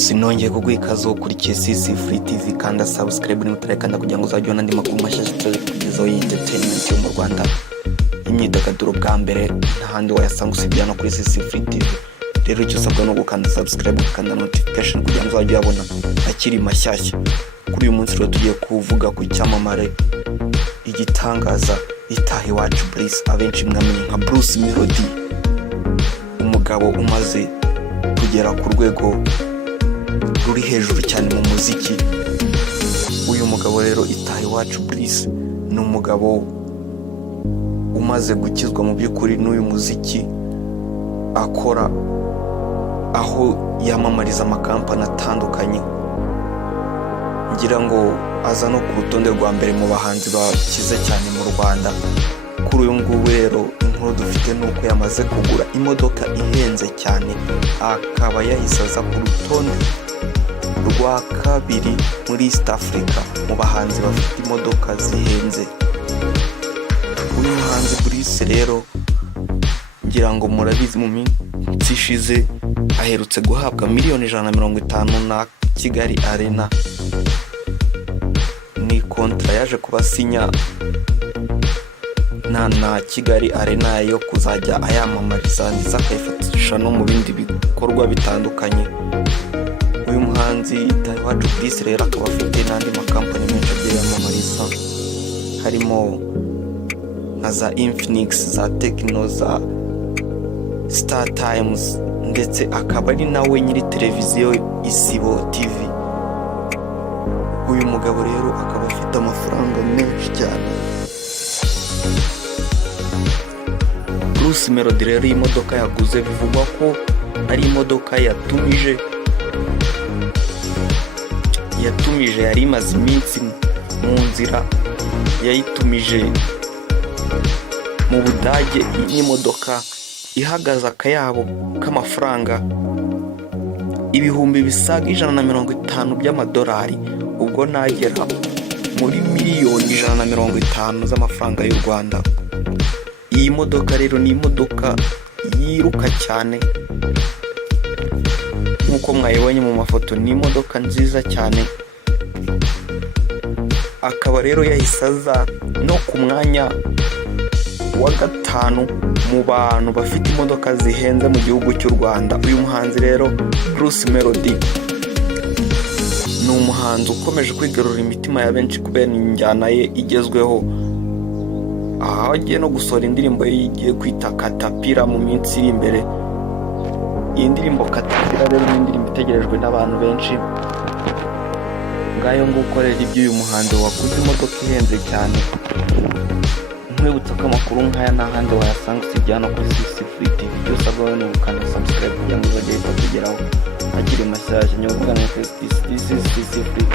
Sinongeye kuguha ikaze ukurikiye CC Free TV, kanda subscribe niba utarakanda kugira ngo uzajye ubona andi makuru mashyashya tugezaho y'entertainment yo mu Rwanda, imyidagaduro bwa mbere n'ahandi wayasanga usibye hano kuri CC Free TV. Rero icyo usabwa no gukanda subscribe, gukanda notification kugira ngo uzajye ubona akiri mashyashya. Kuri uyu munsi rero tugiye kuvuga ku cyamamare igitangaza Itaha Iwacu Brice, abenshi mwamenye nka Bruce Melody, umugabo umaze kugera ku rwego ruri hejuru cyane mu muziki. Uyu mugabo rero Itaha Iwacu Brice ni umugabo umaze gukizwa mu by'ukuri n'uyu muziki akora, aho yamamariza amakampani atandukanye. Ngira ngo aza no ku rutonde rwa mbere mu bahanzi bakize cyane mu Rwanda. Kuri uyu ngubu rero inkuru dufite nuko yamaze kugura imodoka ihenze cyane, akaba yahise aza ku rutonde rwa kabiri muri East Africa mu bahanzi bafite imodoka zihenze. Uyu muhanzi Brice rero ngira ngo murabizi mu minsi ishize aherutse guhabwa miliyoni 150 na Kigali Arena. Ni kontra yaje kubasinya na Kigali Arena yo kuzajya ayamamariza ndetse akayifatisha no mu bindi bikorwa bitandukanye. Uyu muhanzi Itaha Iwacu Brice rero akaba afite n'andi makampani menshi agiye yamamariza, harimo nka za Infinix, za Tecno, za Star Times, ndetse akaba ari nawe nyiri televiziyo Isibo TV. Uyu mugabo rero akaba afite amafaranga menshi cyane. Bruce Melody rero iyi modoka yaguze bivugwa ko ari imodoka yatumije yari imaze iminsi mu nzira, yayitumije mu Budage. Iyi modoka ihagaze akayabo k'amafaranga ibihumbi bisaga 150 by'amadolari, ubwo nagera muri miliyoni 150 z'amafaranga y'u Rwanda. Iyi modoka rero ni imodoka yiruka cyane nk'uko mwayibonye mu mafoto, ni imodoka nziza cyane. Akaba rero yahise aza no ku mwanya wa 5 mu bantu bafite imodoka zihenze mu gihugu cy'u Rwanda. Uyu muhanzi rero Bruce Melody ni umuhanzi ukomeje kwigarurira imitima ya benshi kubera injyana ye igezweho, aho agiye no gusohora indirimbo ye igiye kwita Katapira mu minsi iri imbere. Iyi ndirimbo Katapira rero ni indirimbo itegerejwe n'abantu benshi. Ngayo ngukorera iby'uyu muhanzi waguze imodoka ihenze cyane. Nkwibutsa ko amakuru nk'aya n'ahandi wayasanga usibye hano kuri CC Free TV. Byose abwawe ni gukanda subscribe kugira ngo uzajye uhita kugeraho akiri mashyashya. Nyuma mvuga na CC Free.